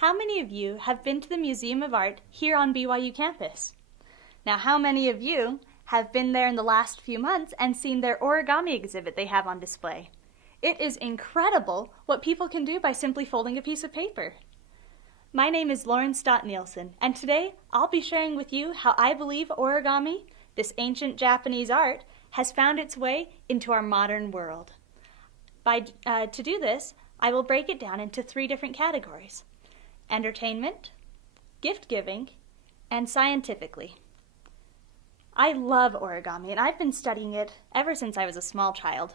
How many of you have been to the Museum of Art here on BYU campus? Now, how many of you have been there in the last few months and seen their origami exhibit they have on display? It is incredible what people can do by simply folding a piece of paper. My name is Lauren Stott-Nielsen, and today I'll be sharing with you how I believe origami, this ancient Japanese art, has found its way into our modern world. To do this, I will break it down into 3 different categories: entertainment, gift-giving, and scientifically. I love origami, and I've been studying it ever since I was a small child,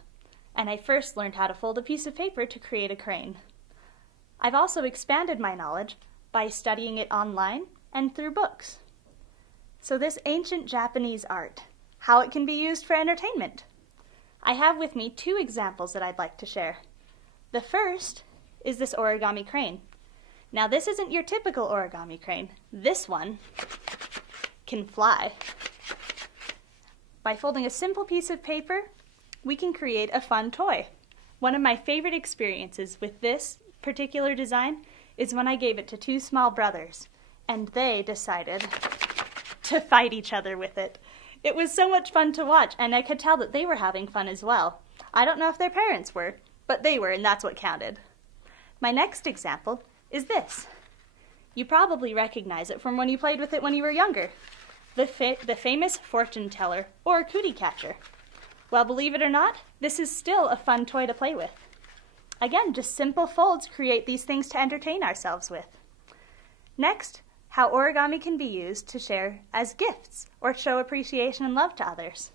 and I first learned how to fold a piece of paper to create a crane. I've also expanded my knowledge by studying it online and through books. So this ancient Japanese art, how it can be used for entertainment. I have with me 2 examples that I'd like to share. The first is this origami crane. Now, this isn't your typical origami crane. This one can fly. By folding a simple piece of paper, we can create a fun toy. One of my favorite experiences with this particular design is when I gave it to 2 small brothers, and they decided to fight each other with it. It was so much fun to watch, and I could tell that they were having fun as well. I don't know if their parents were, but they were, and that's what counted. My next example is this. You probably recognize it from when you played with it when you were younger. The famous fortune teller, or cootie catcher. Well, believe it or not, this is still a fun toy to play with. Again, just simple folds create these things to entertain ourselves with. Next, how origami can be used to share as gifts or show appreciation and love to others.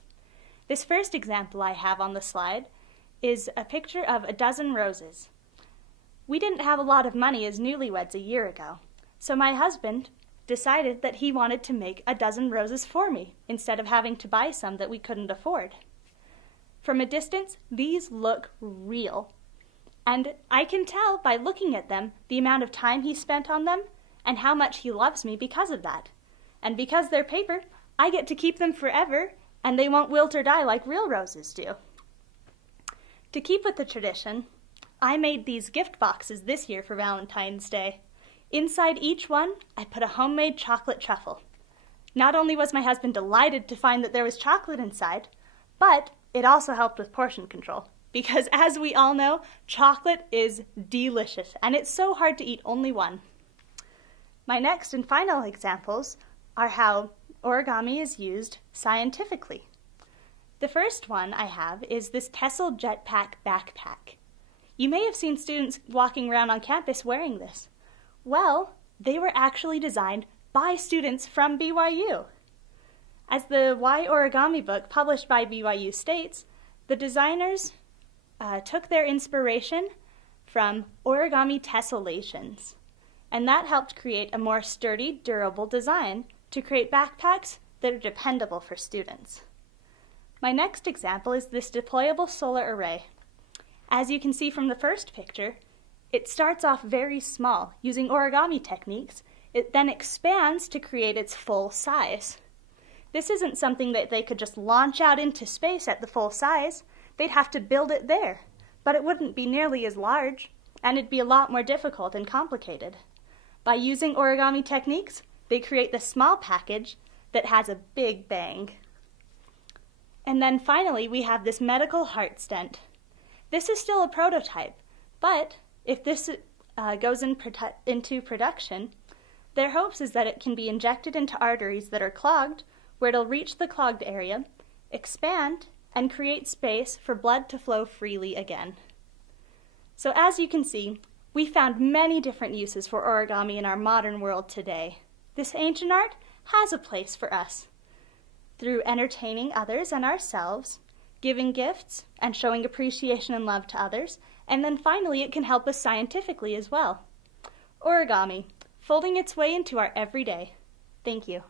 This first example I have on the slide is a picture of a dozen roses. We didn't have a lot of money as newlyweds a year ago, so my husband decided that he wanted to make a dozen roses for me instead of having to buy some that we couldn't afford. From a distance, these look real, and I can tell by looking at them the amount of time he spent on them and how much he loves me because of that. And because they're paper, I get to keep them forever, and they won't wilt or die like real roses do. To keep with the tradition, I made these gift boxes this year for Valentine's Day. Inside each one, I put a homemade chocolate truffle. Not only was my husband delighted to find that there was chocolate inside, but it also helped with portion control. Because as we all know, chocolate is delicious, and it's so hard to eat only one. My next and final examples are how origami is used scientifically. The first one I have is this Tessel Jetpack backpack. You may have seen students walking around on campus wearing this. Well, they were actually designed by students from BYU. As the Why Origami book published by BYU states, the designers took their inspiration from origami tessellations. And that helped create a more sturdy, durable design to create backpacks that are dependable for students. My next example is this deployable solar array. As you can see from the first picture, it starts off very small. Using origami techniques, it then expands to create its full size. This isn't something that they could just launch out into space at the full size. They'd have to build it there, but it wouldn't be nearly as large, and it'd be a lot more difficult and complicated. By using origami techniques, they create the small package that has a big bang. And then finally, we have this medical heart stent. This is still a prototype, but if this goes into production, their hopes is that it can be injected into arteries that are clogged, where it'll reach the clogged area, expand, and create space for blood to flow freely again. So as you can see, we found many different uses for origami in our modern world today. This ancient art has a place for us. Through entertaining others and ourselves, giving gifts, and showing appreciation and love to others, and then finally it can help us scientifically as well. Origami, folding its way into our everyday. Thank you.